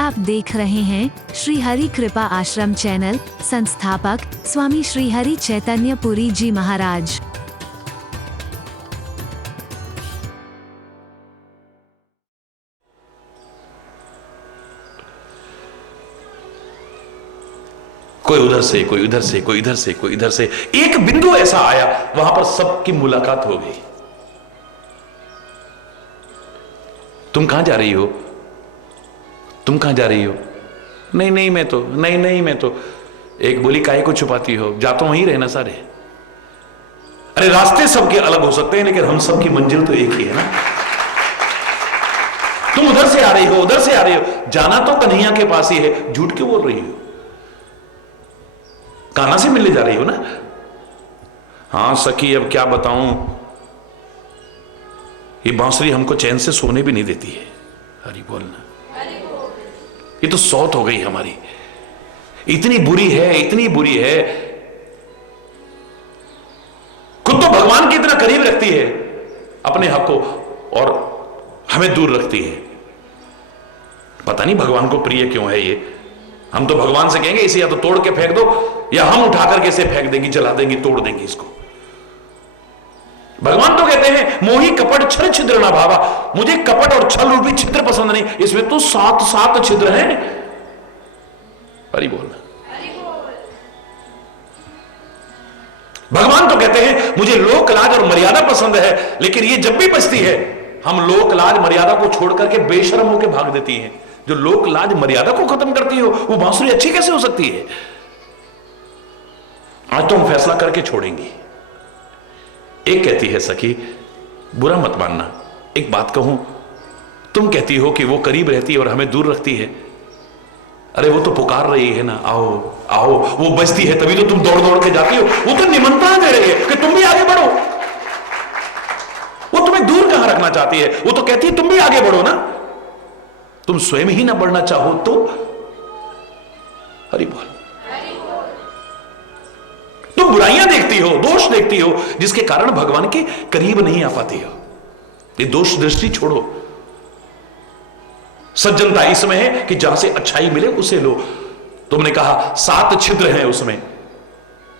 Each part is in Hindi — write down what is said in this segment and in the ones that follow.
आप देख रहे हैं श्री हरि कृपा आश्रम चैनल। संस्थापक स्वामी श्री हरि चैतन्य पुरी जी महाराज। कोई उधर से, कोई इधर से, कोई इधर से, कोई इधर से। एक बिंदु ऐसा आया, वहां पर सबकी मुलाकात हो गई। तुम कहां जा रही हो? तुम कहां जा रही हो? नहीं नहीं मैं तो, नहीं नहीं मैं तो। एक बोली काहे को छुपाती हो, जा तो वहीं रहना सारे। अरे रास्ते सबके अलग हो सकते हैं, लेकिन हम सबकी मंजिल तो एक ही है ना। तुम उधर से आ रही हो, उधर से आ रही हो, जाना तो कन्हैया के पास ही है, झूठ क्यों बोल रही हो? कान्हा से मिलने जा रही हो ना। हां सखी, अब क्या बताऊं, ये बांसुरी हमको चैन से सोने भी नहीं देती है। हरि बोलना, ये तो सौत हो गई हमारी। इतनी बुरी है, इतनी बुरी है। खुद तो भगवान के इतना करीब रखती है अपने हक को, और हमें दूर रखती है। पता नहीं भगवान को प्रिय क्यों है ये। हम तो भगवान से कहेंगे इसे या तो तोड़ के फेंक दो, या हम उठा करके इसे फेंक देंगी, जला देंगी, तोड़ देंगी इसको। भगवान तो कहते हैं मोही कपट छल छिद्र ना भावा, मुझे कपट और छल रूपी छिद्र पसंद नहीं, इसमें तो 7 छिद्र हैं। हरि बोल। भगवान तो कहते हैं मुझे लोक लाज और मर्यादा पसंद है, लेकिन ये जब भी बचती है हम लोक लाज मर्यादा को छोड़ करके बेशर्म होकर भाग देती हैं। जो लोक लाज मर्यादा को खत्म करती हो, वो बांसुरी अच्छी कैसे हो सकती है? आज तो हम फैसला करके छोड़ेंगे। एक कहती है सखी, बुरा मत मानना, एक बात कहूं, तुम कहती हो कि वो करीब रहती है और हमें दूर रखती है। अरे वो तो पुकार रही है ना, आओ आओ, वो बजती है तभी तो तुम दौड़ दौड़ के जाती हो। वो तो निमंत्रण दे रही है कि तुम भी आगे बढ़ो। वो तुम्हें दूर कहां रखना चाहती है? वो तो कहती है तुम भी आगे बढ़ो ना। तुम स्वयं ही ना बढ़ना चाहो तो। हरि बोल। तुम बुराइयां देखती हो, दोष देखती हो, जिसके कारण भगवान के करीब नहीं आ पाती हो। ये दोष दृष्टि छोड़ो। सज्जनता इसमें है कि जहां से अच्छाई मिले उसे लो। तुमने कहा 7 छिद्र हैं उसमें,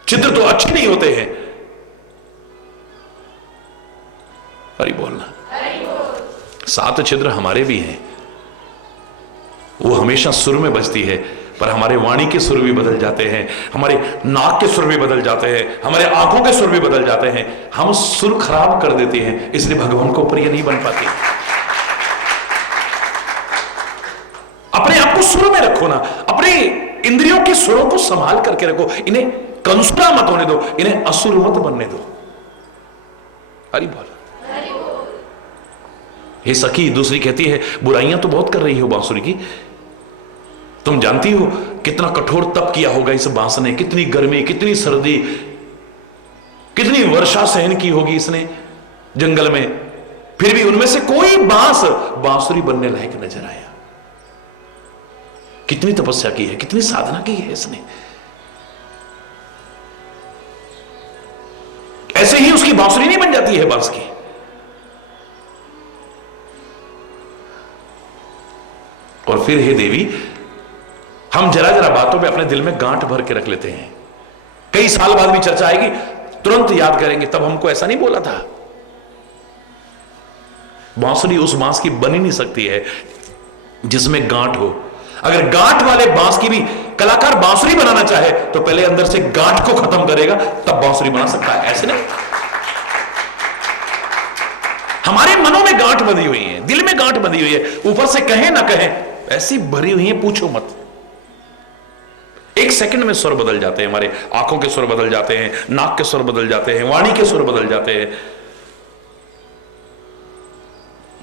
छिद्र तो अच्छे नहीं होते हैं। हरि बोलना। 7 छिद्र हमारे भी हैं। वो हमेशा सुर में बजती है, पर हमारे वाणी के सुर भी बदल जाते हैं, हमारे नाक के सुर भी बदल जाते हैं, हमारे आंखों के सुर भी बदल जाते हैं। हम सुर खराब कर देते हैं, इसलिए भगवान को प्रिय नहीं बन पाते। अपने आप को सुर में रखो ना, अपने इंद्रियों के सुरों को संभाल करके रखो। इन्हें कंसुरा मत होने दो, इन्हें असुर मत बनने दो। हरि बोल। हे सखी, दूसरी कहती है बुराइयां तो बहुत कर रही हो बांसुरी की। तुम जानती हो कितना कठोर तप किया होगा इस बांस ने, कितनी गर्मी, कितनी सर्दी, कितनी वर्षा सहन की होगी इसने जंगल में, फिर भी उनमें से कोई बांस बांसुरी बनने लायक नजर आया। कितनी तपस्या की है, कितनी साधना की है इसने। ऐसे ही उसकी बांसुरी नहीं बन जाती है बांस की। और फिर हे देवी, हम जरा जरा बातों पे अपने दिल में गांठ भर के रख लेते हैं। कई साल बाद भी चर्चा आएगी, तुरंत याद करेंगे तब हमको ऐसा नहीं बोला था। बांसुरी उस बांस की बन ही नहीं सकती है जिसमें गांठ हो। अगर गांठ वाले बांस की भी कलाकार बांसुरी बनाना चाहे तो पहले अंदर से गांठ को खत्म करेगा, तब बांसुरी बना सकता है। ऐसे नहीं। हमारे मनों में गांठ बंधी हुई है, दिल में गांठ बंधी हुई है, ऊपर से कहें ना कहें ऐसी भरी हुई है, पूछो मत। एक सेकंड में स्वर बदल जाते हैं, हमारे आंखों के स्वर बदल जाते हैं, नाक के स्वर बदल जाते हैं, वाणी के स्वर बदल जाते हैं।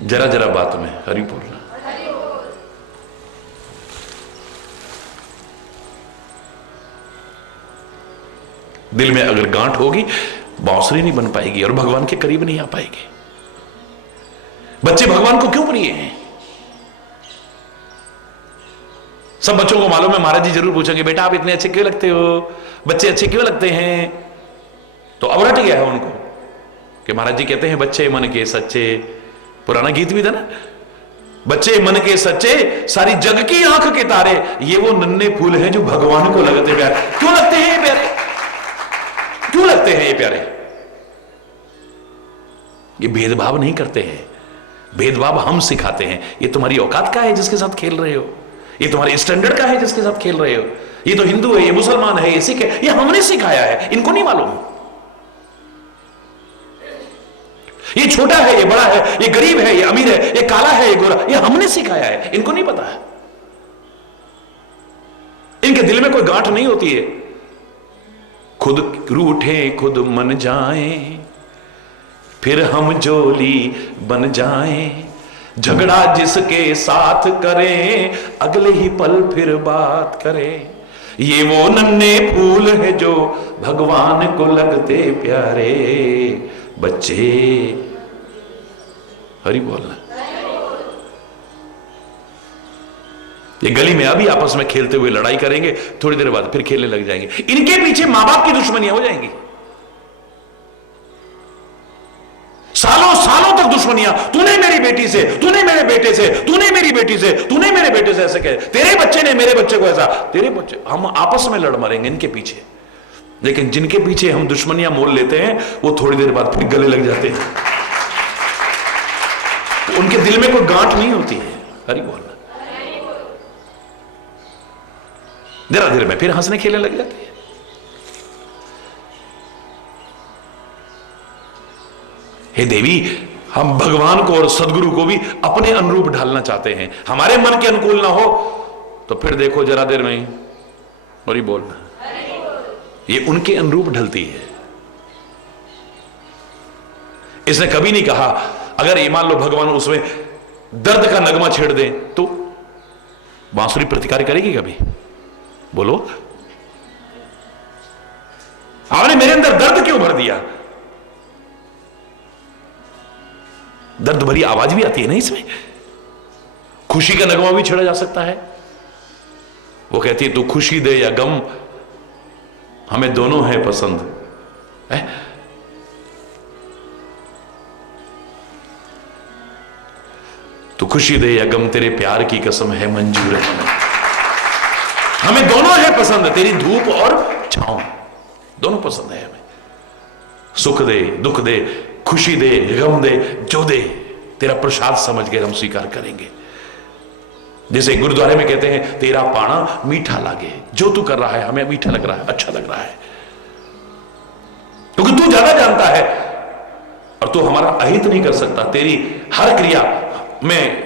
जरा जरा बात में हरि बोलना। दिल में अगर गांठ होगी, बांसुरी नहीं बन पाएगी और भगवान के करीब नहीं आ पाएगी। बच्चे भगवान को क्यों प्रिय हैं? सब बच्चों को मालूम है, महाराज जी जरूर पूछेंगे बेटा आप इतने अच्छे क्यों लगते हो, बच्चे अच्छे क्यों लगते हैं? तो अब रट गया है उनको कि महाराज जी कहते हैं बच्चे मन के सच्चे। पुराना गीत भी था ना, बच्चे मन के सच्चे, सारी जग की आंख के तारे, ये वो नन्हे फूल हैं जो भगवान को लगते प्यारे। क्यों लगते हैं ये प्यारे? क्यों लगते हैं ये प्यारे? ये भेदभाव नहीं करते हैं, भेदभाव हम सिखाते हैं। ये तुम्हारी औकात का है जिसके साथ खेल रहे हो, ये तुम्हारे स्टैंडर्ड का है जिसके साथ खेल रहे हो। ये तो हिंदू है, ये मुसलमान है, ये सिख है, ये हमने सिखाया है, इनको नहीं मालूम। ये छोटा है, ये बड़ा है, ये गरीब है, ये अमीर है, ये काला है, ये गोरा, ये हमने सिखाया है, इनको नहीं पता है। इनके दिल में कोई गांठ नहीं होती है। खुद रूठे खुद मन जाएं, फिर हम जोली बन जाएं। झगड़ा जिसके साथ करें, अगले ही पल फिर बात करें। ये वो नन्हे फूल है जो भगवान को लगते प्यारे। बच्चे हरि बोलना। ये गली में अभी आपस में खेलते हुए लड़ाई करेंगे, थोड़ी देर बाद फिर खेलने लग जाएंगे। इनके पीछे मां बाप की दुश्मनियां हो जाएंगी, सालों सालों तक दुश्मनियां। तूने मेरी बेटी से, तूने मेरे बेटे से, तूने मेरी बेटी से, तूने मेरे बेटे से ऐसे कहे, तेरे बच्चे ने मेरे बच्चे को ऐसा, तेरे बच्चे, हम आपस में लड़ मरेंगे इनके पीछे। लेकिन जिनके पीछे हम दुश्मनियां मोल लेते हैं, वो थोड़ी देर बाद फिर गले लग जाते हैं। उनके दिल में कोई गांठ नहीं होती है। हरि बोलना। जरा देर में फिर हंसने खेलने लग जाते हैं। हे देवी, हम भगवान को और सदगुरु को भी अपने अनुरूप ढालना चाहते हैं। हमारे मन के अनुकूल ना हो तो फिर देखो जरा देर में ही और बोलना, ये उनके अनुरूप ढलती है। इसने कभी नहीं कहा अगर ये मान लो भगवान उसमें दर्द का नगमा छेड़ दे तो बांसुरी प्रतिकार करेगी कभी? बोलो, आपने मेरे अंदर दर्द क्यों भर दिया? दर्द भरी आवाज भी आती है ना इसमें। खुशी का नगमा भी छेड़ा जा सकता है। वो कहती है तू खुशी दे या गम, हमें दोनों है पसंद है? तू खुशी दे या गम, तेरे प्यार की कसम है मंजूर है। हमें दोनों है पसंद, तेरी धूप और छांव दोनों पसंद है हमें। सुख दे, दुख दे, खुशी दे, गम दे, जो दे, तेरा प्रसाद समझ के हम स्वीकार करेंगे। जैसे गुरुद्वारे में कहते हैं तेरा पाना मीठा लागे, जो तू कर रहा है हमें मीठा लग रहा है, अच्छा लग रहा है, क्योंकि तू ज्यादा जानता है और तू हमारा अहित नहीं कर सकता। तेरी हर क्रिया में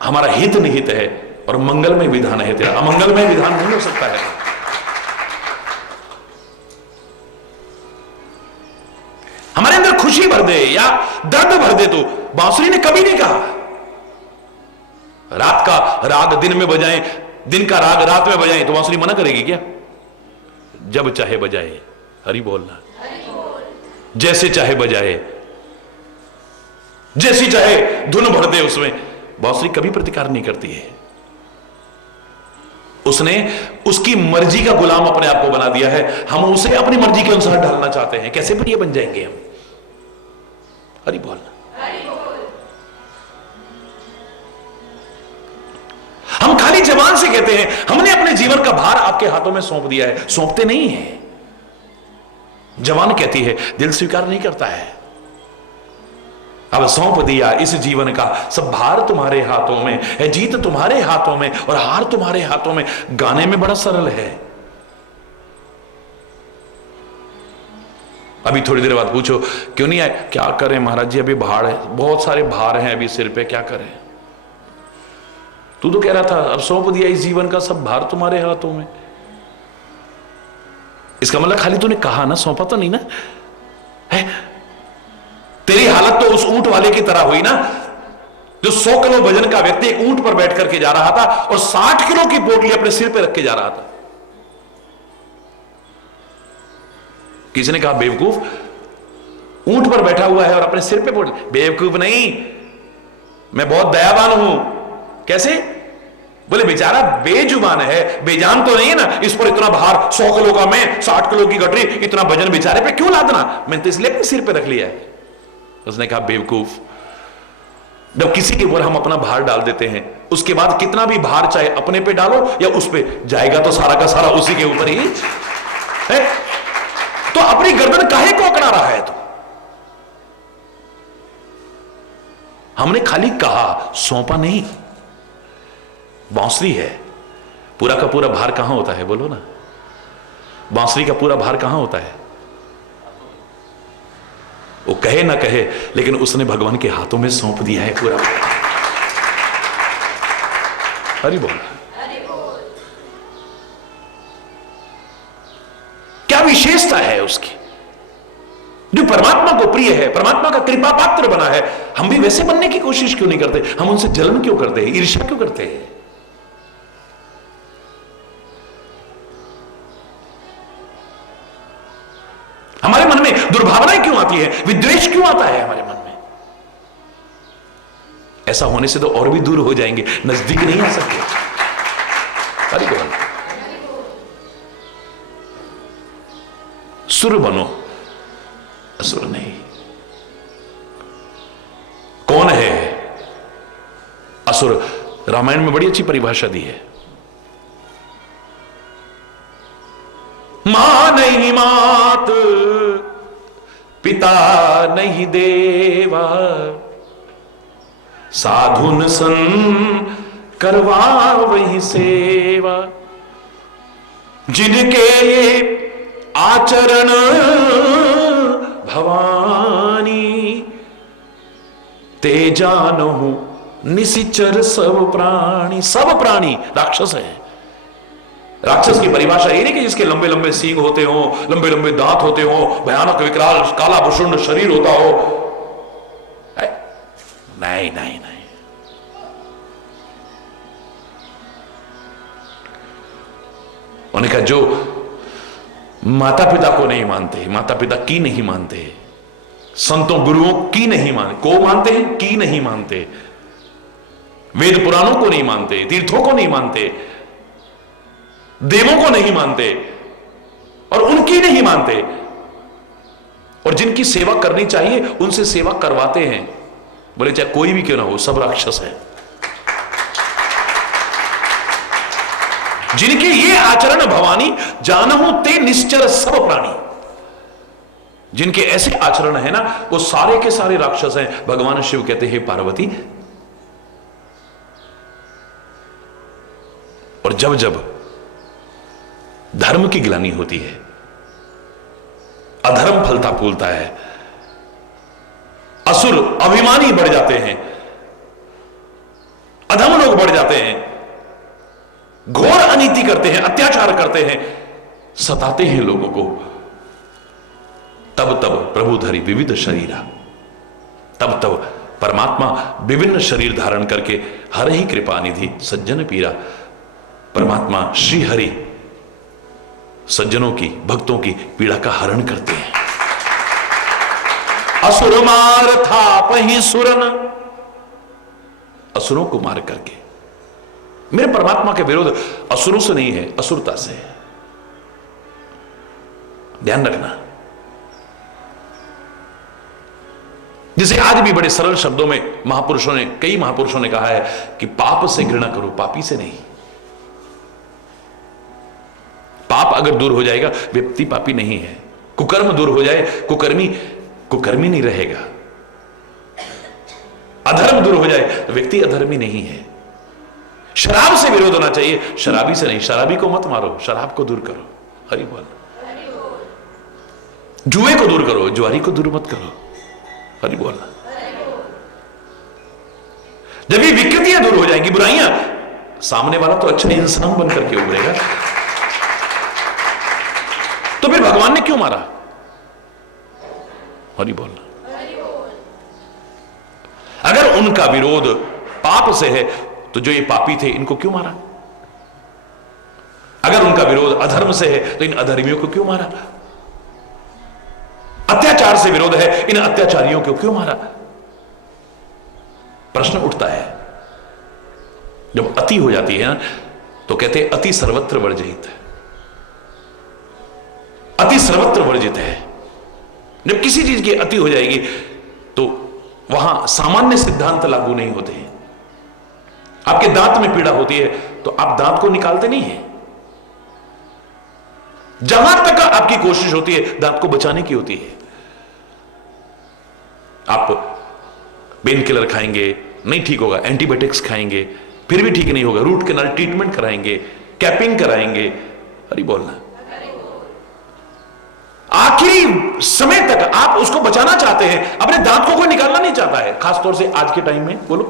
हमारा हित निहित है और मंगलमय विधान है, तेरा अमंगलमय विधान नहीं हो सकता है। हमारे अंदर खुशी भर दे या दर्द भर दे, तो बांसुरी ने कभी नहीं कहा रात का राग दिन में बजाएं, दिन का राग रात में बजाएं, तो बांसुरी मना करेगी क्या? जब चाहे बजाए, हरि बोलना, जैसे चाहे बजाए, जैसी चाहे धुन भर दे उसमें, बांसुरी कभी प्रतिकार नहीं करती है। उसने उसकी मर्जी का गुलाम अपने आप को बना दिया है, हम उसे अपनी मर्जी के अनुसार ढालना चाहते हैं। कैसे प्रिय बन जाएंगे हम? हरि बोलना। हम खाली जबान से कहते हैं हमने अपने जीवन का भार आपके हाथों में सौंप दिया है, सौंपते नहीं है। जबान कहती है, दिल स्वीकार नहीं करता है। अब सौंप दिया इस जीवन का सब भार तुम्हारे हाथों में है, जीत तुम्हारे हाथों में और हार तुम्हारे हाथों में। गाने में बड़ा सरल है। अभी थोड़ी देर बाद पूछो क्यों नहीं आए, क्या करें महाराज जी, अभी भार है, बहुत सारे भार हैं अभी सिर पे, क्या करें? तू तो कह रहा था अब सौंप दिया इस जीवन का सब भार तुम्हारे हाथों में। इसका मतलब खाली तूने कहा ना, सौंपा तो नहीं ना है। तेरी हालत तो उस ऊंट वाले की तरह हुई ना, जो 100 किलो वजन का व्यक्ति एक ऊंट पर बैठ करके जा रहा था और 60 किलो की पोटली अपने सिर पे रख के जा रहा था। किसी ने कहा बेवकूफ, ऊंट पर बैठा हुआ है और अपने सिर पे पोटली। बेवकूफ नहीं, मैं बहुत दयावान हूं। कैसे? बोले बेचारा बेजुबान है, बेजान तो नहीं है ना, इस पर इतना भार, 100 किलो का मैं, 60 किलो की गठरी, इतना वजन बेचारे पे क्यों लादना, मैंने तो इसलिए अपने सिर पे रख लिया है। उसने कहा बेवकूफ, जब किसी के ऊपर हम अपना भार डाल देते हैं, उसके बाद कितना भी भार चाहे अपने पे डालो या उस पे, जाएगा तो सारा का सारा उसी के ऊपर ही है। तो अपनी गर्दन काहे को अकड़ा रहा है? तो हमने खाली कहा, सौंपा नहीं। बांसुरी है, पूरा का पूरा भार कहां होता है? बोलो ना, बांसुरी का पूरा भार कहां होता है? वो कहे ना कहे, लेकिन उसने भगवान के हाथों में सौंप दिया है पूरा। हरि बोल। क्या विशेषता है उसकी जो परमात्मा को प्रिय है, परमात्मा का कृपा पात्र बना है। हम भी वैसे बनने की कोशिश क्यों नहीं करते? हम उनसे जलन क्यों करते हैं, ईर्ष्या क्यों करते हैं? हमारे मन में दुर्भावनाएं क्यों आती है, विद्वेष क्यों आता है हमारे मन में? ऐसा होने से तो और भी दूर हो जाएंगे, नजदीक नहीं आ सकते। हरि बोल। सुर बनो, असुर नहीं। कौन है असुर? रामायण में बड़ी अच्छी परिभाषा दी है। मां नहीं मात, पिता नहीं देवा, साधुन सन करवा वही सेवा। जिनके ये आचरण भवानी, ते जानहु निशिचर सब प्राणी। सब प्राणी राक्षस है। राक्षस की परिभाषा ये नहीं कि जिसके लंबे लंबे सींग होते हो, लंबे लंबे दांत होते हो, भयानक विकराल काला भुषुंड शरीर होता हो। नहीं नहीं नहीं, उन्होंने कहा जो माता पिता को नहीं मानते, माता पिता की नहीं मानते, संतों गुरुओं की नहीं मानते, को मानते हैं, की नहीं मानते, वेद पुराणों को नहीं मानते, तीर्थों को नहीं मानते, देवों को नहीं मानते और उनकी नहीं मानते, और जिनकी सेवा करनी चाहिए उनसे सेवा करवाते हैं, बोले चाहे कोई भी क्यों ना हो, सब राक्षस है। जिनके ये आचरण भवानी, जानहु ते निश्चर सब प्राणी। जिनके ऐसे आचरण है ना, वो सारे के सारे राक्षस हैं। भगवान शिव कहते हैं पार्वती, और जब जब धर्म की ग्लानि होती है, अधर्म फलता फूलता है, असुर अभिमानी बढ़ जाते हैं, अधम लोग बढ़ जाते हैं, घोर अनीति करते हैं, अत्याचार करते हैं, सताते हैं लोगों को, तब तब प्रभु धरी विविध शरीरा, तब तब परमात्मा विभिन्न शरीर धारण करके हर ही कृपा निधि सज्जन पीरा, परमात्मा श्री हरि सज्जनों की, भक्तों की पीड़ा का हरण करते हैं। असुर मार था पही सुरन, असुरों को मार करके। मेरे परमात्मा के विरोध असुरों से नहीं है, असुरता से है, ध्यान रखना। जिसे आज भी बड़े सरल शब्दों में महापुरुषों ने, कई महापुरुषों ने कहा है कि पाप से घृणा करो, पापी से नहीं। पाप अगर दूर हो जाएगा, व्यक्ति पापी नहीं है। कुकर्म दूर हो जाए, कुकर्मी नहीं रहेगा। अधर्म दूर हो जाए तो व्यक्ति अधर्मी नहीं है। शराब से विरोध होना चाहिए, शराबी से नहीं। शराबी को मत मारो, शराब को दूर करो। हरि बोल। जुए को दूर करो, जुआरी को दूर मत करो। हरि बोल। जब ये विकृतियां दूर हो जाएंगी, बुराइयां, सामने वाला तो अच्छा इंसान बन करके उभरेगा। तो फिर भगवान ने क्यों मारा? हरि बोल। अगर उनका विरोध पाप से है तो जो ये पापी थे इनको क्यों मारा? अगर उनका विरोध अधर्म से है तो इन अधर्मियों को क्यों मारा? अत्याचार से विरोध है, इन अत्याचारियों को क्यों मारा? प्रश्न उठता है। जब अति हो जाती है ना, तो कहते हैं अति सर्वत्र वर्जित है। अति सर्वत्र वर्जित है। जब किसी चीज की अति हो जाएगी तो वहां सामान्य सिद्धांत लागू नहीं होते हैं। आपके दांत में पीड़ा होती है तो आप दांत को निकालते नहीं हैं। जहां तक आपकी कोशिश होती है दांत को बचाने की होती है। आप पेन किलर खाएंगे, नहीं ठीक होगा, एंटीबायोटिक्स खाएंगे, फिर भी ठीक नहीं होगा, रूट कैनाल ट्रीटमेंट कराएंगे, कैपिंग कराएंगे, अरे बोलना, आखिरी समय तक आप उसको बचाना चाहते हैं। अपने दांत को कोई निकालना नहीं चाहता है, खासतौर से आज के टाइम में। बोलो,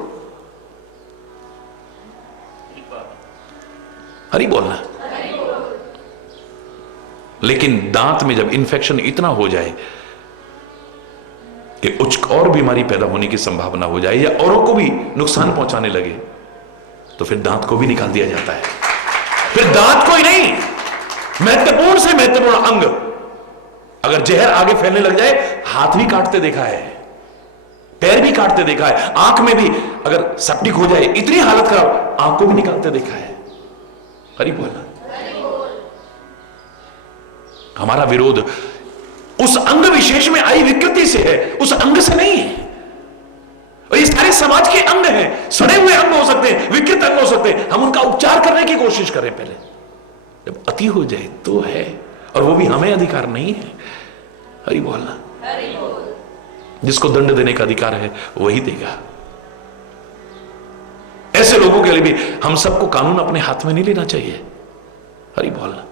हरी बोलना। लेकिन दांत में जब इंफेक्शन इतना हो जाए कि कुछ और बीमारी पैदा होने की संभावना हो जाए या औरों को भी नुकसान पहुंचाने लगे, तो फिर दांत को भी निकाल दिया जाता है। फिर दांत को ही नहीं, महत्वपूर्ण से महत्वपूर्ण अंग अगर जहर आगे फैलने लग जाए, हाथ भी काटते देखा है, पैर भी काटते देखा है, आंख में भी अगर सेप्टिक हो जाए, इतनी हालत खराब, आंख को भी निकालते देखा है। हरी बोलना। हमारा विरोध उस अंग विशेष में आई विकृति से है, उस अंग से नहीं है। और ये सारे समाज के अंग हैं, सड़े हुए अंग हो सकते हैं, विकृत अंग हो सकते हैं, हम उनका उपचार करने की कोशिश करें पहले। जब अति हो जाए तो है, और वो भी हमें अधिकार नहीं है। हरि बोलना। जिसको दंड देने का अधिकार है वही देगा। ऐसे लोगों के लिए भी हम सबको कानून अपने हाथ में नहीं लेना चाहिए। हरि बोलना।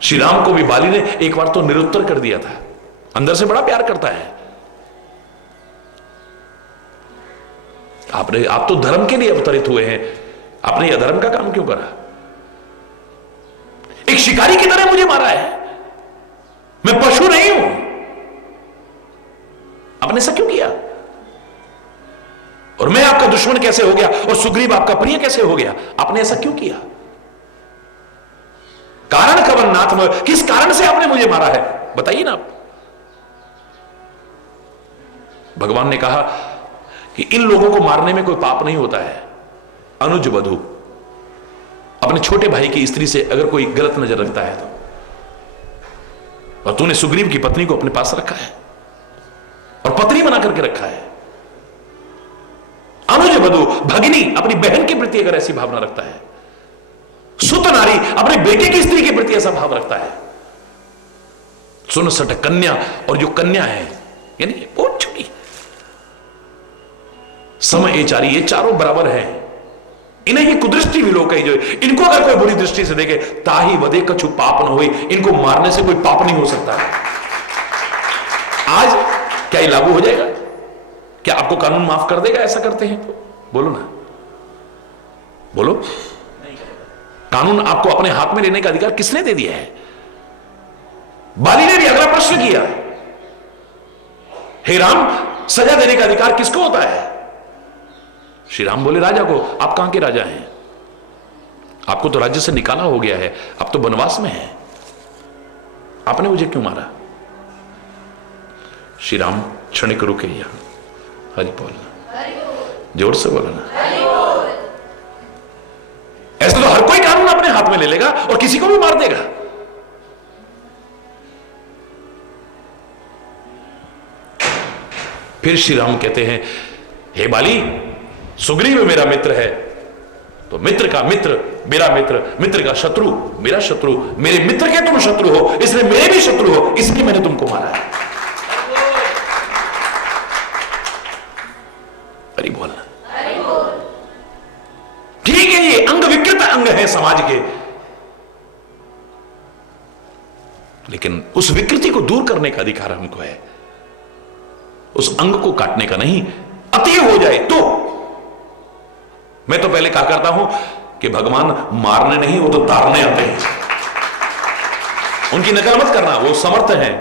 श्री राम को भी बाली ने एक बार तो निरुत्तर कर दिया था, अंदर से बड़ा प्यार करता है। आप तो धर्म के लिए अवतरित हुए हैं, आपने यह धर्म का काम क्यों करा? एक शिकारी की तरह मुझे मारा है, मैं पशु नहीं हूं, आपने ऐसा क्यों किया? और मैं आपका दुश्मन कैसे हो गया और सुग्रीव आपका प्रिय कैसे हो गया? आपने ऐसा क्यों किया? कारण कवन नाथ में, किस कारण से आपने मुझे मारा है बताइए ना आप। भगवान ने कहा कि इन लोगों को मारने में कोई पाप नहीं होता है। अनुज वधु, अपने छोटे भाई की स्त्री से अगर कोई गलत नजर रखता है तो, और तूने सुग्रीव की पत्नी को अपने पास रखा है और पत्नी बना करके रखा है। अनुज वधु, भगिनी अपनी बहन के प्रति अगर ऐसी भावना रखता है, सुत नारी अपने बेटे की स्त्री के प्रति ऐसा भाव रखता है, सुन सट कन्या, और जो कन्या है यानी बहुत छोटी, सम एचारी, ये चारों बराबर है, इन्हें ही कुदृष्टि भी लोग कही जो, इनको अगर कोई बुरी दृष्टि से देखे ताही वधे कछु पाप न होई, इनको मारने से कोई पाप नहीं हो सकता। आज क्या ये लागू हो जाएगा? क्या आपको कानून माफ कर देगा ऐसा करते हैं तो? बोलो ना, बोलो। कानून आपको अपने हाथ में लेने का अधिकार किसने दे दिया है? बाली ने भी अगला प्रश्न किया, हे राम, सजा देने का अधिकार किसको होता है? श्री राम बोले राजा को। आप कहां के राजा हैं? आपको तो राज्य से निकाला हो गया है, आप तो वनवास में हैं, आपने मुझे क्यों मारा? श्री राम क्षणिक रुके यहां। हरि बोलना, जोर से बोलना। ऐसा तो हर कोई कानून अपने हाथ में ले लेगा और किसी को भी मार देगा। फिर श्री राम कहते हैं, हे बाली, सुग्रीव मेरा मित्र है, तो मित्र का मित्र मेरा मित्र, मित्र का शत्रु मेरा शत्रु, मेरे मित्र के तुम शत्रु हो, इसलिए मेरे भी शत्रु हो, इसलिए मैंने तुमको मारा है। हरि बोलना। ठीक है, ये अंग विकृत अंग है समाज के, लेकिन उस विकृति को दूर करने का अधिकार हमको है, उस अंग को काटने का नहीं। अति हो जाए तो मैं तो पहले कहा करता हूं कि भगवान मारने नहीं, वो तो तारने आते हैं। उनकी नकल मत करना, वो समर्थ हैं,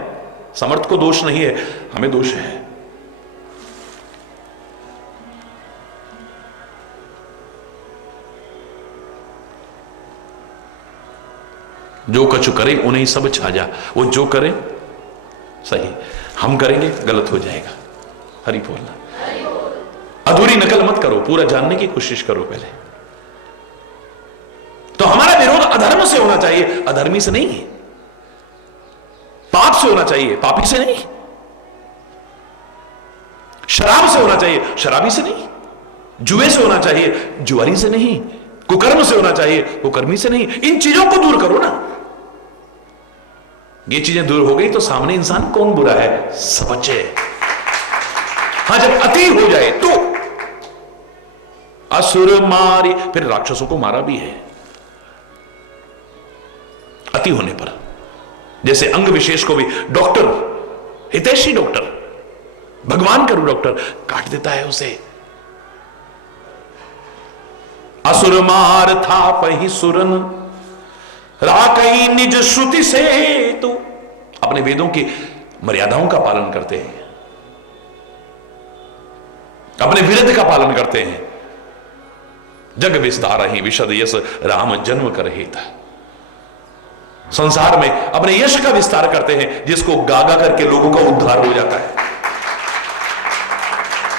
समर्थ को दोष नहीं है, हमें दोष है। जो कछु करे उन्हें सब छाजा, वो जो करे सही, हम करेंगे गलत हो जाएगा। हरि बोलना। अधूरी नकल मत करो, पूरा जानने की कोशिश करो पहले। तो हमारा विरोध अधर्म से होना चाहिए, अधर्मी से नहीं, पाप से होना चाहिए, पापी से नहीं। शराब से होना चाहिए, शराबी से नहीं। जुए से होना चाहिए, जुआरी से नहीं। कुकर्म से होना चाहिए, कुकर्मी से नहीं। इन चीजों को दूर करो ना। ये चीजें दूर हो गई तो सामने इंसान कौन बुरा है समझे। हां, जब अति हो जाए तो असुर मारी, फिर राक्षसों को मारा भी है अति होने पर। जैसे अंग विशेष को भी डॉक्टर, हितैषी डॉक्टर, भगवान का डॉक्टर काट देता है उसे। असुर मार था पही सुरन, राकई निज श्रुति से। तो अपने वेदों की मर्यादाओं का पालन करते हैं, अपने विरध का पालन करते हैं। जग विस्तार ही विशद यश राम जन्म कर हेता। संसार में अपने यश का विस्तार करते हैं, जिसको गागा करके लोगों का उद्धार हो जाता है।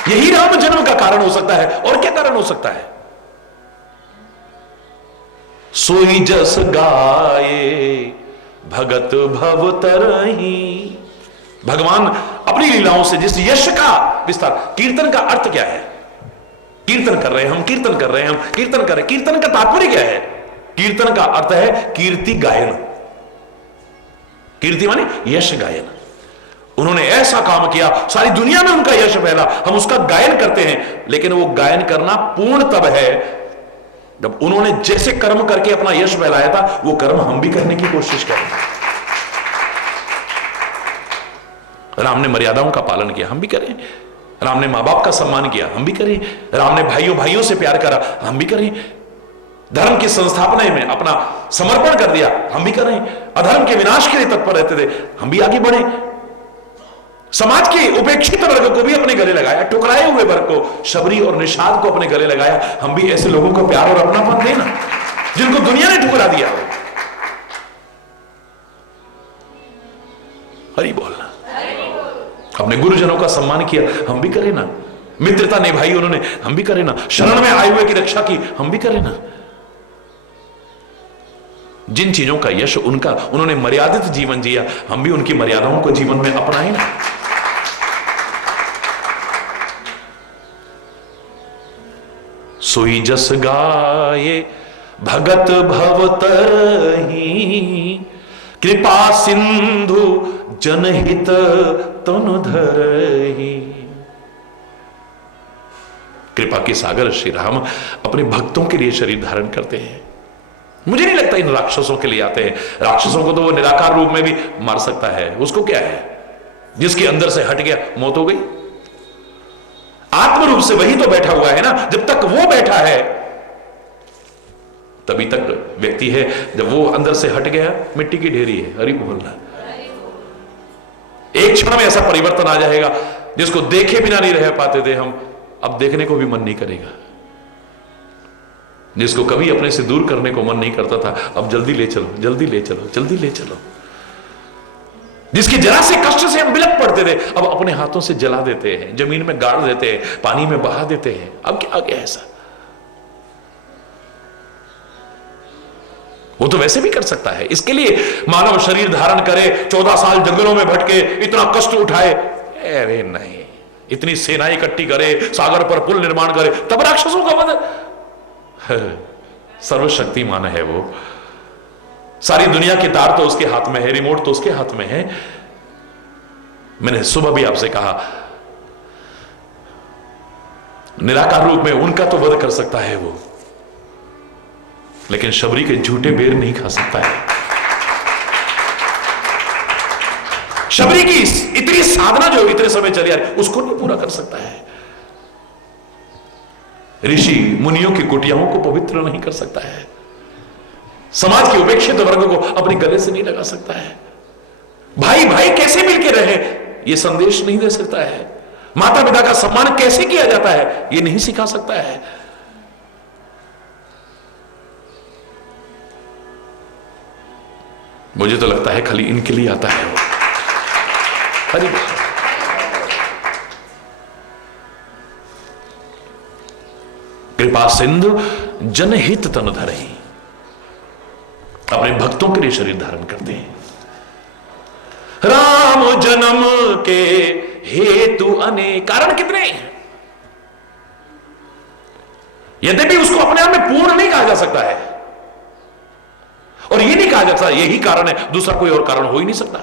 यही राम जन्म का कारण हो सकता है, और क्या कारण हो सकता है। सोई जस गाये भगत भव तरही। भगवान अपनी लीलाओं से जिस यश का विस्तार। कीर्तन का अर्थ क्या है। कीर्तन कर रहे हैं हम, कीर्तन कर रहे हैं हम, कीर्तन कर रहे हैं। कीर्तन का तात्पर्य क्या है। कीर्तन का अर्थ है कीर्ति गायन। कीर्ति माने यश गायन। उन्होंने ऐसा काम किया, सारी दुनिया में उनका यश फैला, हम उसका गायन करते हैं। लेकिन वो गायन करना पूर्ण तब है जब उन्होंने जैसे कर्म करके अपना यश फैलाया था, वो कर्म हम भी करने की कोशिश करें। राम ने मर्यादाओं का पालन किया, हम भी करें। राम ने मां बाप का सम्मान किया, हम भी करें। राम ने भाइयों भाइयों से प्यार करा, हम भी करें। धर्म की संस्थापना में अपना समर्पण कर दिया, हम भी करें। अधर्म के विनाश के लिए तत्पर रहते थे, हम भी आगे बढ़े। समाज के उपेक्षित वर्ग को भी अपने गले लगाया, ठुकराए हुए वर्ग को, शबरी और निषाद को अपने गले लगाया। हम भी ऐसे लोगों को प्यार और अपनापन देना जिनको दुनिया ने ठुकरा दिया हो। हरि बोलना। अपने गुरुजनों का सम्मान किया, हम भी करें ना। मित्रता निभाई उन्होंने, हम भी करें ना। शरण में आए हुए की रक्षा की, हम भी करें ना। जिन चीजों का यश उनका, उन्होंने मर्यादित जीवन जिया, हम भी उनकी मर्यादाओं को जीवन में अपनाएं ना। सोई जस गाये भगत भव तरही, कृपा सिंधु जनहित तनु धरही। कृपा के सागर श्री राम अपने भक्तों के लिए शरीर धारण करते हैं। मुझे नहीं लगता इन राक्षसों के लिए आते हैं। राक्षसों को तो वो निराकार रूप में भी मार सकता है, उसको क्या है। जिसके अंदर से हट गया मौत हो गई। आत्म रूप से वही तो बैठा हुआ है ना। जब तक वो बैठा है तभी तक व्यक्ति है, जब वो अंदर से हट गया मिट्टी की ढेरी है। हरि बोलना। एक क्षण में ऐसा परिवर्तन आ जाएगा जिसको देखे बिना नहीं रह पाते थे हम, अब देखने को भी मन नहीं करेगा। जिसको कभी अपने से दूर करने को मन नहीं करता था, अब जल्दी ले चलो, जल्दी ले चलो, जल्दी ले चलो। जिसके जरा से कष्ट से हम बिलख पड़ते थे, अब अपने हाथों से जला देते हैं, जमीन में गाड़ देते हैं, पानी में बहा देते हैं। अब क्या आ गया ऐसा। वो तो वैसे भी कर सकता है। इसके लिए मानव शरीर धारण करे, 14 साल जंगलों में भटके, इतना कष्ट उठाए। अरे नहीं, इतनी सेना इकट्ठी करे, सागर पर पुल निर्माण करे, तब राक्षसों का वध। सर्वशक्तिमान है वो। सारी दुनिया की तार तो उसके हाथ में है, रिमोट तो उसके हाथ में है। मैंने सुबह भी आपसे कहा, निराकार रूप में उनका तो वध कर सकता है वो, लेकिन शबरी के झूठे बेर नहीं खा सकता है। शबरी की इतनी साधना जो इतने समय चली आ रही, उसको नहीं पूरा कर सकता है। ऋषि मुनियों की कुटियाओं को पवित्र नहीं कर सकता है। समाज के उपेक्षित वर्ग को अपने गले से नहीं लगा सकता है। भाई भाई कैसे मिलके रहे, यह संदेश नहीं दे सकता है। माता पिता का सम्मान कैसे किया जाता है, यह नहीं सिखा सकता है। मुझे तो लगता है खाली इनके लिए आता है वो। हरि बोल। कृपा सिंधु जनहित तन धरहि। अपने भक्तों के लिए शरीर धारण करते हैं। राम जन्म के हेतु अनेक, कारण कितने हैं। यद्यपि उसको अपने आप में पूर्ण नहीं कहा जा सकता है, और ये नहीं कहा जा सकता यही कारण है, दूसरा कोई और कारण हो ही नहीं सकता।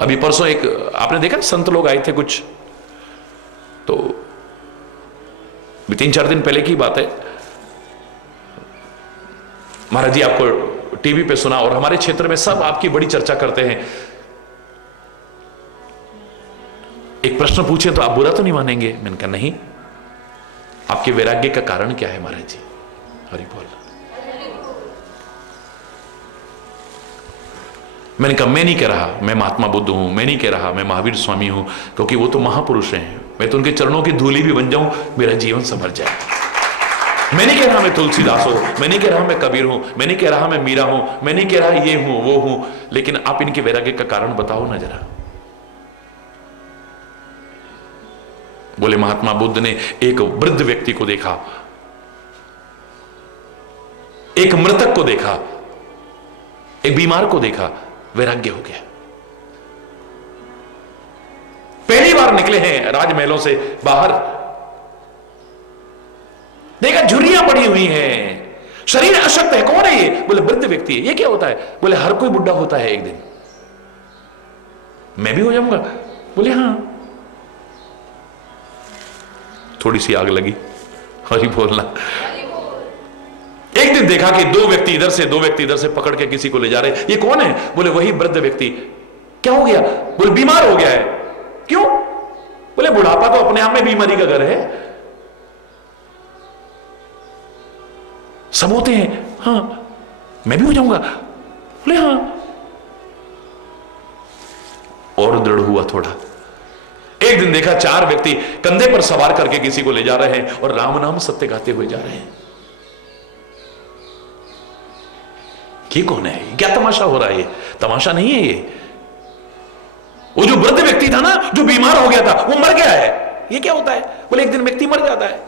अभी परसों एक आपने देखा संत लोग आए थे कुछ, तो 3-4 दिन पहले की बात है, महाराज जी आपको टीवी पे सुना और हमारे क्षेत्र में सब आपकी बड़ी चर्चा करते हैं। एक प्रश्न पूछे तो आप बुरा तो नहीं मानेंगे? मैंने कहा नहीं। आपके वैराग्य का कारण क्या है महाराज जी? हरि बोल। मैंने कहा मैं नहीं कह रहा मैं महात्मा बुद्ध हूं, मैं नहीं कह रहा मैं महावीर स्वामी हूं, क्योंकि वो तो महापुरुष हैं। मैं तो उनके चरणों की धूली भी बन जाऊं, मेरा जीवन संभल जाए। मैं नहीं कह रहा मैं तुलसीदास हूं, मैं नहीं कह रहा मैं कबीर हूं, मैं नहीं कह रहा मैं मीरा हूं, मैं नहीं कह रहा ये हूं वो हूं, लेकिन आप इनके वैराग्य का कारण बताओ ना जरा। बोले महात्मा बुद्ध ने एक वृद्ध व्यक्ति को देखा, एक मृतक को देखा, एक बीमार को देखा, वैराग्य हो गया। पहली बार निकले हैं राजमहलों से बाहर, देखा झुर्रियां पड़ी हुई हैं, शरीर अशक्त है। कौन है ये? बोले वृद्ध व्यक्ति है। ये क्या होता है? बोले हर कोई बुढ़ा होता है एक दिन, मैं भी हो जाऊंगा। बोले हां। थोड़ी सी आग लगी, हरि बोलना। एक दिन देखा कि 2 व्यक्ति इधर से 2 व्यक्ति इधर से पकड़ के किसी को ले जा रहे। ये कौन है? बोले वही वृद्ध व्यक्ति। क्या हो गया? बोले बीमार हो गया है। क्यों? बोले बुढ़ापा तो अपने आप में बीमारी का घर है, सब होते हैं। हाँ मैं भी हो जाऊंगा। बोले हाँ। और दृढ़ हुआ थोड़ा। एक दिन देखा 4 व्यक्ति कंधे पर सवार करके किसी को ले जा रहे हैं और राम नाम सत्य गाते हुए जा रहे हैं। ये कौन है? क्या तमाशा हो रहा है? ये तमाशा नहीं है। ये वो जो वृद्ध व्यक्ति था ना, जो बीमार हो गया था, वो मर गया है। ये क्या होता है? बोले एक दिन व्यक्ति मर जाता है।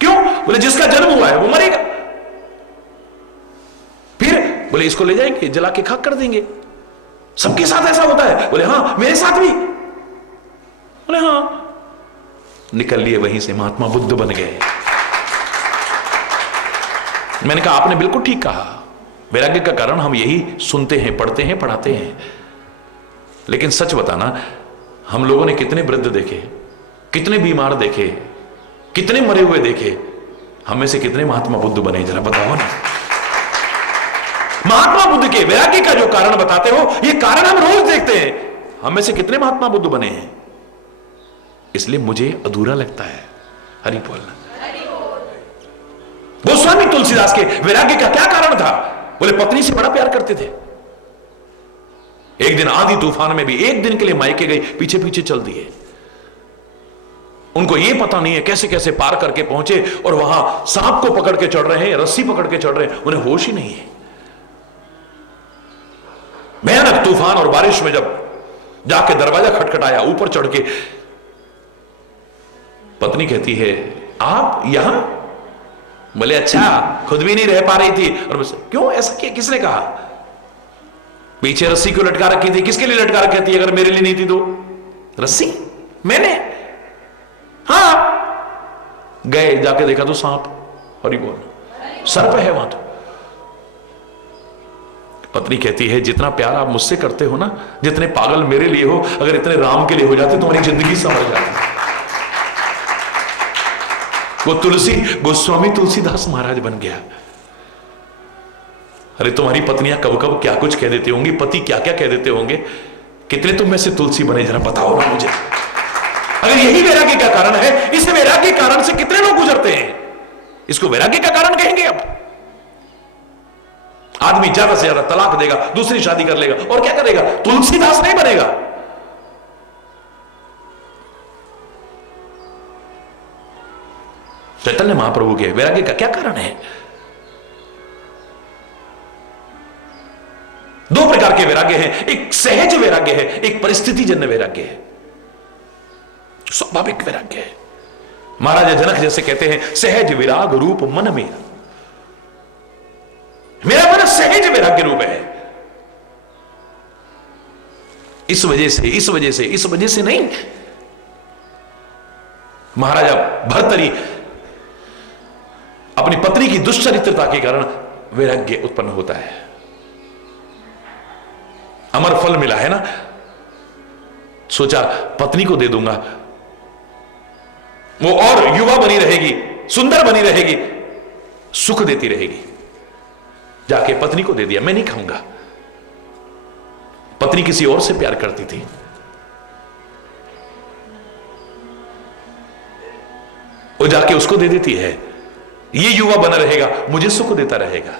क्यों? बोले जिसका जन्म हुआ है वो मरेगा। फिर बोले इसको ले जाएंगे, जला के खाक कर देंगे। सबके साथ ऐसा होता है? बोले हाँ मेरे साथ भी। बोले हाँ। निकल लिए वहीं से, महात्मा बुद्ध बन गए। मैंने कहा आपने बिल्कुल ठीक कहा, वैराग्य का कारण हम यही सुनते हैं, पढ़ते हैं, पढ़ाते हैं। लेकिन सच बताना, हम लोगों ने कितने वृद्ध देखे, कितने बीमार देखे, कितने मरे हुए देखे, हम में से कितने महात्मा बुद्ध बने? जरा बताओ ना। महात्मा बुद्ध के वैराग्य का जो कारण बताते हो, ये कारण हम रोज देखते हैं। हम में से कितने महात्मा बुद्ध बने हैं? इसलिए मुझे अधूरा लगता है। हरि बोलना। गोस्वामी तुलसीदास के वैराग्य का क्या कारण था? बोले पत्नी से बड़ा प्यार करते थे। एक दिन आंधी तूफान में भी एक दिन के लिए मायके गई, पीछे पीछे चल दिए। उनको यह पता नहीं है कैसे कैसे पार करके पहुंचे, और वहां सांप को पकड़ के चढ़ रहे हैं, रस्सी पकड़ के चढ़ रहे हैं, उन्हें होश ही नहीं है। भयानक तूफान और बारिश में जब जाके दरवाजा खटखटाया, ऊपर चढ़ के पत्नी कहती है आप यहां? बोले अच्छा, खुद भी नहीं रह पा रही थी। और क्यों ऐसा किया? किसने कहा? पीछे रस्सी क्यों लटका रखी थी? किसके लिए लटका रखी थी? अगर मेरे लिए नहीं थी तो? रस्सी मैंने? हाँ। गए, जाके देखा तो सांप, हरि बोल, सर्प है वहां तो। पत्नी कहती है जितना प्यार आप मुझसे करते हो ना, जितने पागल मेरे लिए हो, अगर इतने राम के लिए हो जाते तुम्हारी जिंदगी संभल जाती। वो गोस्वामी तुलसीदास महाराज बन गया। अरे तुम्हारी पत्नियां कब कब क्या कुछ कह देते होंगी, पति क्या क्या कह देते होंगे, कितने तुम में से तुलसी बने? जरा बताओ ना मुझे। अगर यही वैराग्य का कारण है, इस वैराग्य के कारण से कितने लोग गुजरते हैं, इसको वैराग्य का कारण कहेंगे। अब आदमी ज्यादा से ज्यादा तलाक देगा, दूसरी शादी कर लेगा, और क्या करेगा? तुलसीदास नहीं बनेगा। चैतन्य महाप्रभु के वैराग्य का क्या कारण है? 2 प्रकार के वैराग्य हैं। एक सहज वैराग्य है, एक परिस्थिति जन्य वैराग्य है, स्वाभाविक वैराग्य है। महाराजा जनक जैसे कहते हैं, सहज विराग रूप मन मेरा, मेरा मन सहज वैराग्य रूप है। इस वजह से, इस वजह से, इस वजह से नहीं। महाराजा भर्तरी अपनी पत्नी की दुष्चरित्रता के कारण वैराग्य उत्पन्न होता है। अमर फल मिला है ना, सोचा पत्नी को दे दूंगा, वो और युवा बनी रहेगी, सुंदर बनी रहेगी, सुख देती रहेगी। जाके पत्नी को दे दिया, मैं नहीं खाऊंगा। पत्नी किसी और से प्यार करती थी। वो जाके उसको दे देती है, ये युवा बना रहेगा, मुझे सुख देता रहेगा।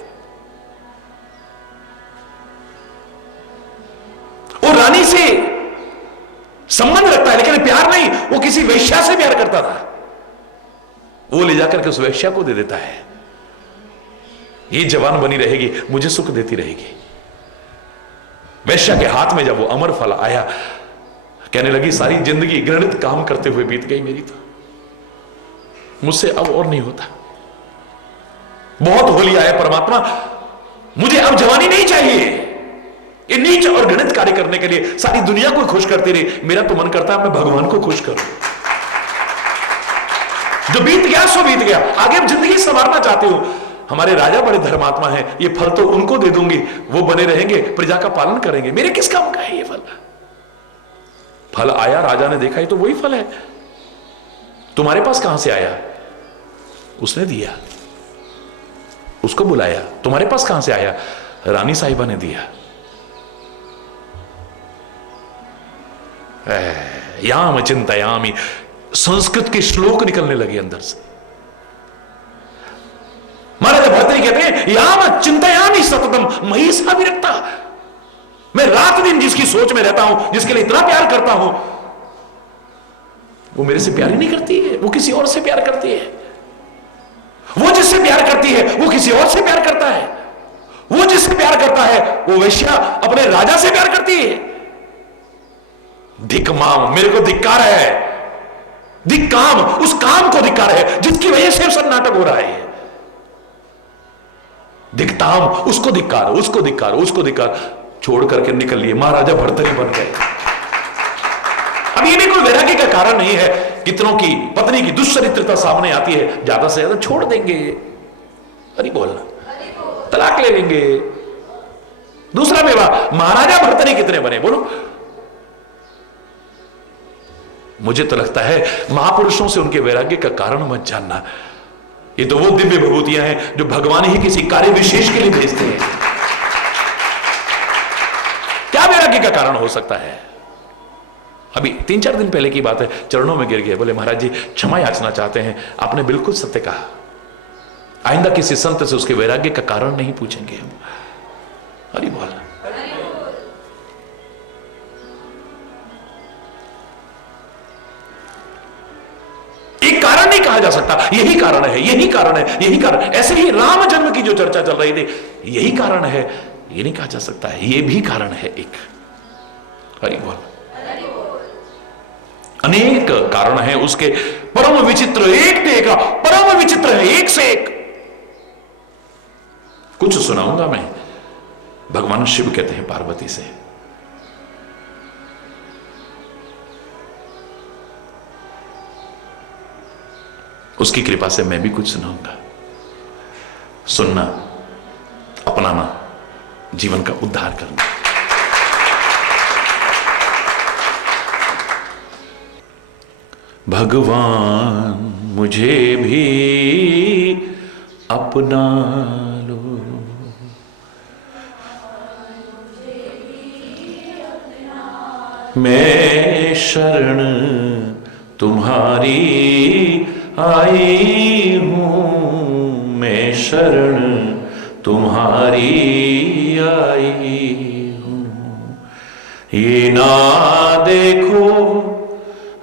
वो रानी से संबंध रखता है लेकिन प्यार नहीं, वो किसी वैश्या से प्यार करता था, वो ले जाकर के उस वैश्या को दे देता है। ये जवान बनी रहेगी, मुझे सुख देती रहेगी। वैश्या के हाथ में जब वो अमर फल आया, कहने लगी सारी जिंदगी घृणित काम करते हुए बीत गई मेरी, तो मुझसे अब और नहीं होता। बहुत हो लिया है परमात्मा, मुझे अब जवानी नहीं चाहिए। ये नीच और घृणित कार्य करने के लिए सारी दुनिया को खुश करती रही, मेरा तो मन करता है मैं भगवान को खुश करूं। जो बीत गया सो बीत गया, आगे अब जिंदगी संवारना चाहती हूं। हमारे राजा बड़े धर्मात्मा हैं, ये फल तो उनको दे दूंगी, वो बने रहेंगे, प्रजा का पालन करेंगे, मेरे किस काम का है ये फल। फल आया, राजा ने देखा ये तो वही फल है, तुम्हारे पास कहां से आया? उसने दिया, उसको बुलाया, तुम्हारे पास कहां से आया? रानी साहिबा ने दिया। याम चिंतयामी, संस्कृत के श्लोक निकलने लगे अंदर से। महाराजा भर्तरी कहते हैं याम चिंतयामी सततम मही सा विरक्ता, मैं रात दिन जिसकी सोच में रहता हूं, जिसके लिए इतना प्यार करता हूं, वो मेरे से प्यार ही नहीं करती है, वो किसी और से प्यार करती है। वो जिससे प्यार करती है वो किसी और से प्यार करता है। वो जिससे प्यार करता है वो वैश्या अपने राजा से प्यार करती है। धिक्माम, मेरे को धिक्कार है, धिक्काम, उस काम को धिक्कार है जिसकी वजह से सब नाटक हो रहा है। धिक्ताम, उसको धिक्कार, उसको धिक्कार, उसको धिक्कार, छोड़ करके निकल लिए, महाराजा भर्तरी बन गए। अब ये भी कोई वैराग्य का कारण नहीं है। कितनों की पत्नी की दुष्चरित्रता सामने आती है, ज्यादा से ज्यादा छोड़ देंगे, अरे बोलना, तलाक ले लेंगे, दूसरा विवाह। महाराजा भर्तरी कितने बने बोलो? मुझे तो लगता है महापुरुषों से उनके वैराग्य का कारण मत जानना। ये तो वो दिव्य विभूतियां हैं जो भगवान ही किसी कार्य विशेष के लिए भेजते हैं। क्या वैराग्य का कारण हो सकता है? अभी 3-4 दिन पहले की बात है, चरणों में गिर गए, बोले महाराज जी क्षमा याचना चाहते हैं, आपने बिल्कुल सत्य कहा, आइंदा किसी संत से उसके वैराग्य का कारण नहीं पूछेंगे हम। अरे बोल, एक कारण नहीं कहा जा सकता, यही कारण है, यही कारण है, यही कारण। ऐसे ही राम जन्म की जो चर्चा चल रही थी, यही कारण है, ये नहीं कहा जा सकता है, ये भी कारण है एक। हरि बोल। अनेक कारण है उसके, परम विचित्र, एक ने एक परम विचित्र है, एक से एक। कुछ सुनाऊंगा मैं। भगवान शिव कहते हैं पार्वती से, उसकी कृपा से मैं भी कुछ सुनाऊंगा। सुनना, अपनाना, जीवन का उद्धार करना। भगवान मुझे भी अपना लो, मैं शरण तुम्हारी आई हूं, मैं शरण तुम्हारी आई हूं। ये ना देखो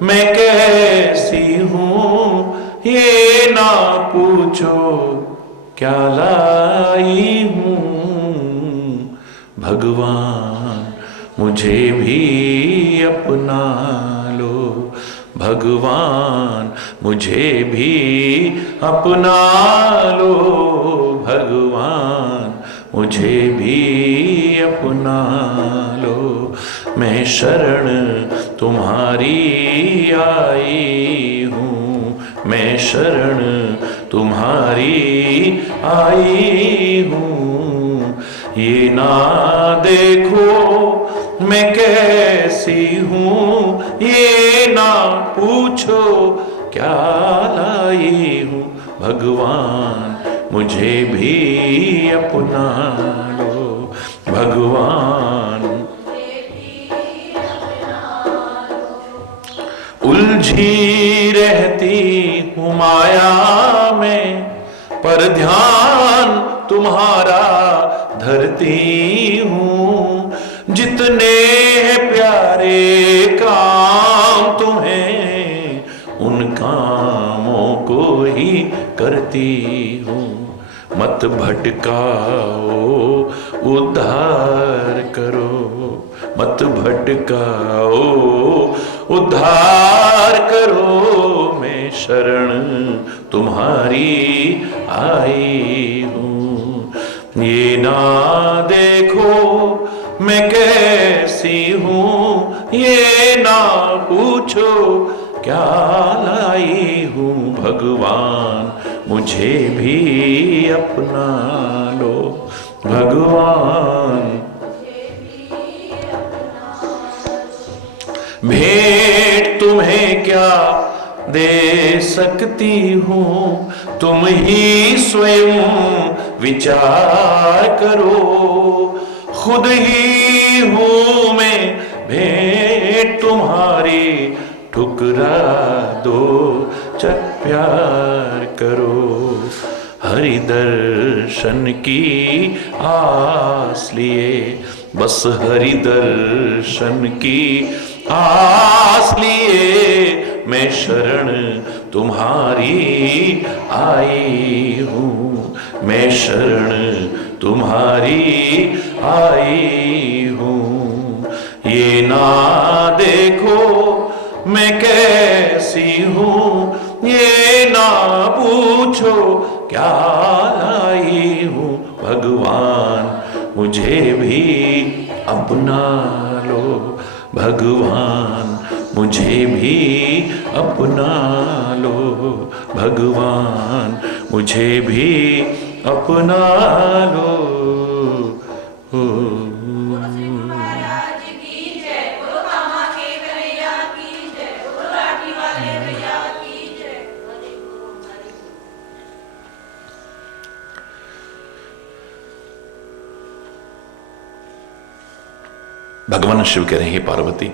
मैं कैसी हूं, ये ना पूछो क्या लाई हूं। भगवान मुझे भी अपना लो, भगवान मुझे भी अपना लो, भगवान मुझे भी अपना लो। मैं शरण तुम्हारी आई हूँ, मैं शरण तुम्हारी आई हूँ। ये ना देखो मैं कैसी हूँ, ये ना पूछो क्या लाई हूँ। भगवान मुझे भी अपना लो, भगवान। उलझी रहती हूँ माया में, पर ध्यान तुम्हारा धरती हूँ। जितने हैं प्यारे काम तुम्हें, उन कामों को ही करती हूँ। मत भटकाओ उद्धार करो, मत भटकाओ उद्धार करो। मैं शरण तुम्हारी आई हूँ। ये ना देखो मैं कैसी हूँ, ये ना पूछो क्या लाई हूँ। भगवान मुझे भी अपना लो, भगवान। भेंट तुम्हें क्या दे सकती हूँ, तुम ही स्वयं विचार करो। खुद ही हूँ मैं भेंट तुम्हारी, ठुकरा दो जब प्यार करो। हरि दर्शन की आस लिए, बस हरि दर्शन की आस लिए मैं शरण तुम्हारी आई हूँ, मैं शरण तुम्हारी आई हूँ। ये ना देखो मैं कैसी हूँ, ये ना पूछो क्या लाई हूँ। भगवान मुझे भी अपना लो, भगवान मुझे भी अपना लो, भगवान मुझे भी अपना लो। भगवान शिव कह रहे हैं पार्वती,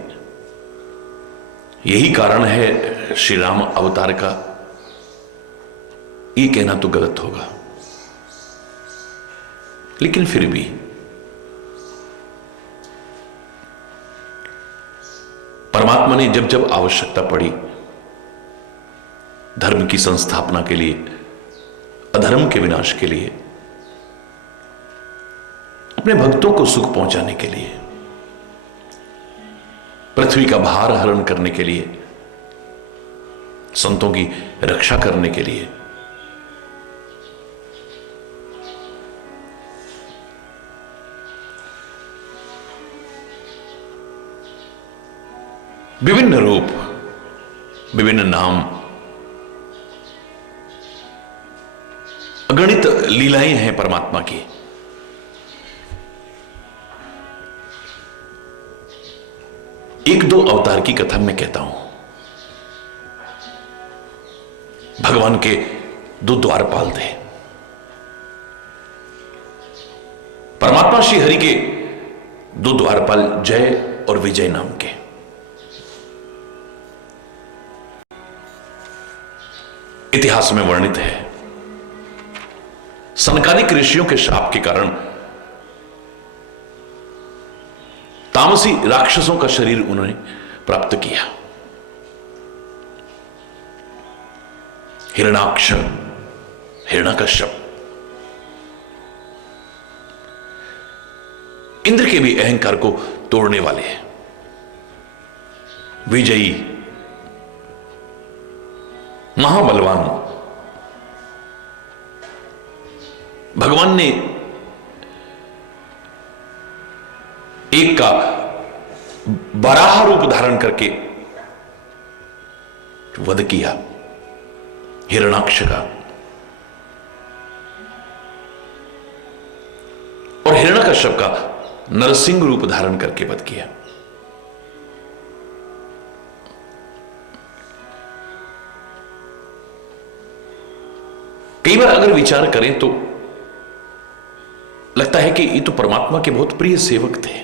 यही कारण है श्री राम अवतार का। ये कहना तो गलत होगा, लेकिन फिर भी परमात्मा ने जब जब आवश्यकता पड़ी धर्म की संस्थापना के लिए, अधर्म के विनाश के लिए, अपने भक्तों को सुख पहुंचाने के लिए, पृथ्वी का भार हरण करने के लिए, संतों की रक्षा करने के लिए, विभिन्न रूप, विभिन्न नाम, अगणित लीलाएं हैं परमात्मा की। एक दो अवतार की कथा मैं कहता हूं। भगवान के दो द्वारपाल थे। परमात्मा श्री हरि के दो द्वारपाल जय और विजय नाम के। इतिहास में वर्णित है, सनकादिक ऋषियों के शाप के कारण तामसी राक्षसों का शरीर उन्होंने प्राप्त किया। हिरणाक्ष, हिरण्यकश्यप, इंद्र के भी अहंकार को तोड़ने वाले हैं। विजयी, महाबलवान भगवान ने एक का बराह रूप धारण करके वध किया हिरणाक्ष का, और हिरण्यकश्यप का नरसिंह रूप धारण करके वध किया। कई बार अगर विचार करें तो लगता है कि ये तो परमात्मा के बहुत प्रिय सेवक थे,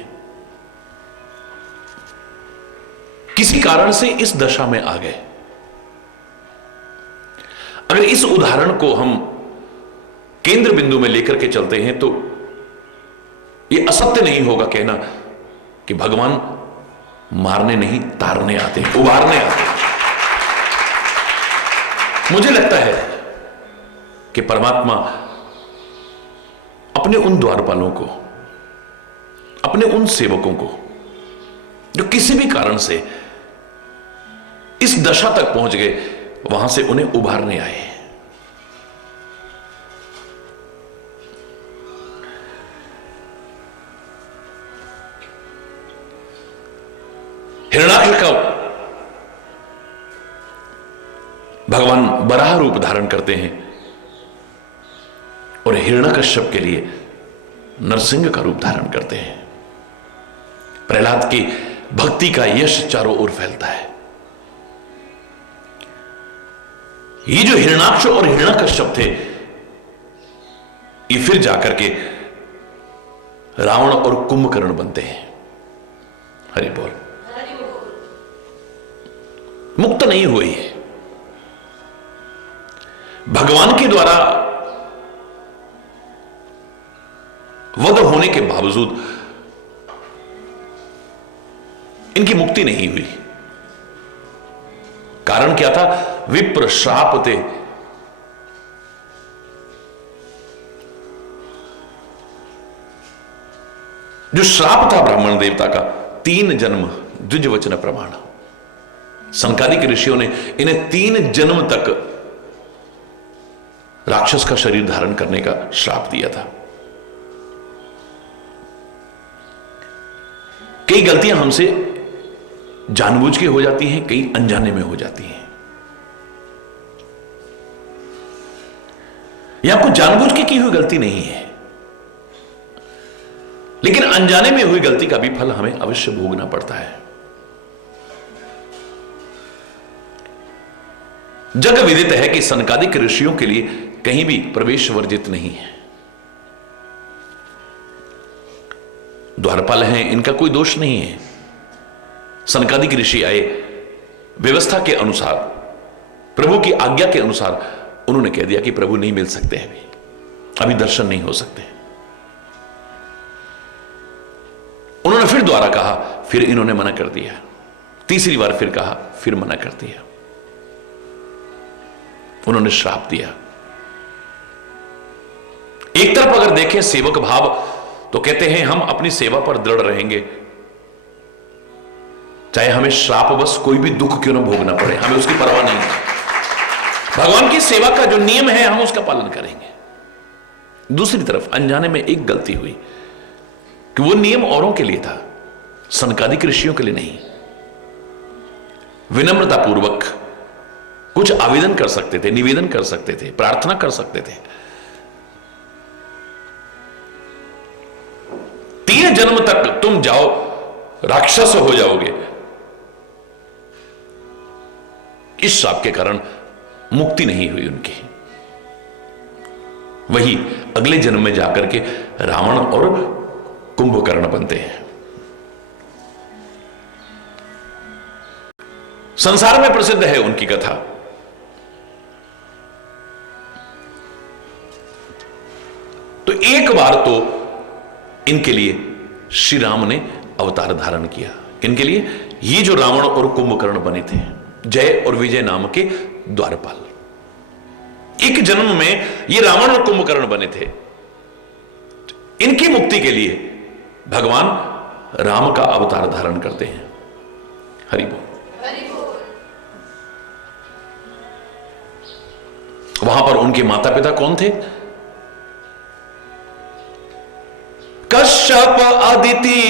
किसी कारण से इस दशा में आ गए। अगर इस उदाहरण को हम केंद्र बिंदु में लेकर के चलते हैं तो यह असत्य नहीं होगा कहना कि भगवान मारने नहीं तारने आते हैं, उबारने आते हैं। मुझे लगता है कि परमात्मा अपने उन द्वारपालों को, अपने उन सेवकों को जो किसी भी कारण से इस दशा तक पहुंच गए, वहां से उन्हें उभारने आए। हिरण्याक्ष का भगवान बराह रूप धारण करते हैं और हिरण्यकश्यप के लिए नरसिंह का रूप धारण करते हैं। प्रहलाद की भक्ति का यश चारों ओर फैलता है। ये जो हिरण्याक्ष और हिरण्यकश्यप थे, ये फिर जाकर के रावण और कुंभकर्ण बनते हैं। हरि बोल। मुक्त नहीं हुए है, भगवान के द्वारा वध होने के बावजूद इनकी मुक्ति नहीं हुई। कारण क्या था? विप्र श्राप थे। जो श्राप था ब्राह्मण देवता का, 3 जन्म द्विजवचन प्रमाण। सनकादिक ऋषियों ने इन्हें 3 जन्म तक राक्षस का शरीर धारण करने का श्राप दिया था। कई गलतियां हमसे जानबूझ के हो जाती हैं, कई अनजाने में हो जाती हैं। यह आपको जानबूझ के की हुई गलती नहीं है, लेकिन अनजाने में हुई गलती का भी फल हमें अवश्य भोगना पड़ता है। जग विदित है कि सनकादिक ऋषियों के लिए कहीं भी प्रवेश वर्जित नहीं है। द्वारपाल हैं, इनका कोई दोष नहीं है। सनकादिक ऋषि आए, व्यवस्था के अनुसार, प्रभु की आज्ञा के अनुसार उन्होंने कह दिया कि प्रभु नहीं मिल सकते हैं, अभी दर्शन नहीं हो सकते। उन्होंने फिर द्वारा कहा, फिर इन्होंने मना कर दिया। तीसरी बार फिर कहा, फिर मना कर दिया। उन्होंने श्राप दिया। एक तरफ अगर देखें सेवक भाव, तो कहते हैं हम अपनी सेवा पर दृढ़ रहेंगे, चाहे हमें श्रापवश कोई भी दुख क्यों ना भोगना पड़े, हमें उसकी परवाह नहीं है। भगवान की सेवा का जो नियम है हम उसका पालन करेंगे। दूसरी तरफ अनजाने में एक गलती हुई कि वो नियम औरों के लिए था, सनकादिक ऋषियों के लिए नहीं। विनम्रतापूर्वक कुछ आवेदन कर सकते थे, निवेदन कर सकते थे, प्रार्थना कर सकते थे। 3 जन्म तक तुम जाओ, राक्षस हो जाओगे। इस शाप के कारण मुक्ति नहीं हुई उनकी। वही अगले जन्म में जाकर के रावण और कुंभकर्ण बनते हैं। संसार में प्रसिद्ध है उनकी कथा। तो एक बार तो इनके लिए श्री राम ने अवतार धारण किया। किनके लिए? ये जो रावण और कुंभकर्ण बने थे, जय और विजय नाम के द्वारपाल। एक जन्म में ये रावण और कुंभकर्ण बने थे। इनकी मुक्ति के लिए भगवान राम का अवतार धारण करते हैं। हरि बोल। वहां पर उनके माता पिता कौन थे? कश्यप अदिति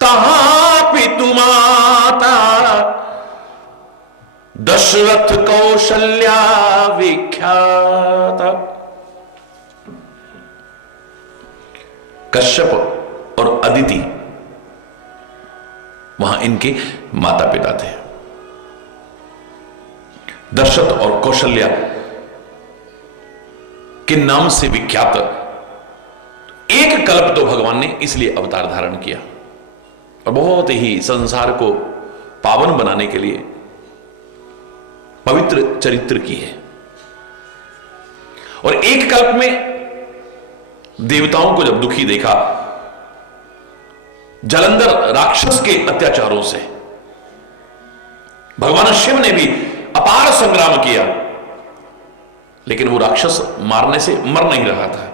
तहां दशरथ कौशल्या विख्यात। कश्यप और अदिति वहां इनके माता पिता थे। दशरथ और कौशल्या के नाम से विख्यात एक कल्प तो भगवान ने इसलिए अवतार धारण किया और बहुत ही संसार को पावन बनाने के लिए पवित्र चरित्र की है। और एक कल्प में देवताओं को जब दुखी देखा जलंधर राक्षस के अत्याचारों से, भगवान शिव ने भी अपार संग्राम किया, लेकिन वो राक्षस मारने से मर नहीं रहा था।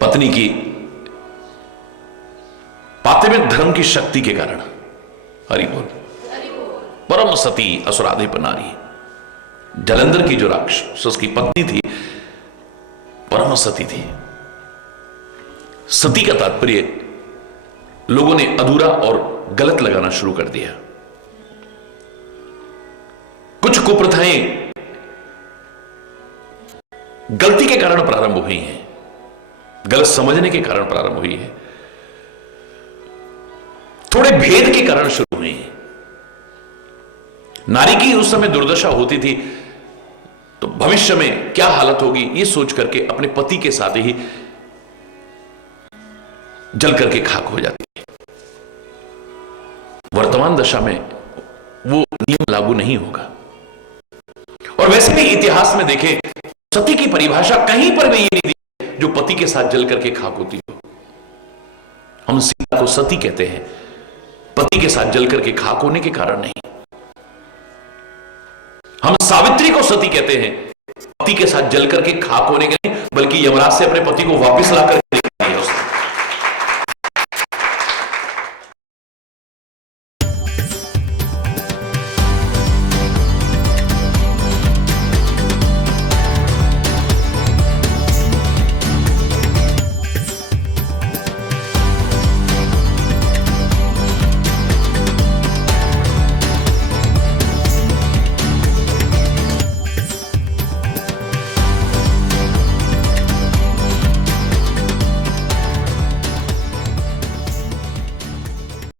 पत्नी की पातिव्य धर्म की शक्ति के कारण, हरि बोल, परम सती असुराधिप नारी, जलंधर की जो राक्षस की पत्नी थी परम सती थी। सती का तात्पर्य लोगों ने अधूरा और गलत लगाना शुरू कर दिया। कुछ कुप्रथाएं गलती के कारण प्रारंभ हुई हैं, गलत समझने के कारण प्रारंभ हुई है, थोड़े भेद के कारण शुरू हुई है। नारी की उस समय दुर्दशा होती थी तो भविष्य में क्या हालत होगी ये सोच करके अपने पति के साथ ही जल करके खाक हो जाती है। वर्तमान दशा में वो नियम लागू नहीं होगा। और वैसे भी इतिहास में देखें, सती की परिभाषा कहीं पर भी ये नहीं दी जो पति के साथ जल करके खाक होती हो। हम सीता को सती कहते हैं, पति के साथ जल करके खाक होने के कारण नहीं। हम सावित्री को सती कहते हैं, पति के साथ जल करके खाक होने के नहीं, बल्कि यमराज से अपने पति को वापस लाकर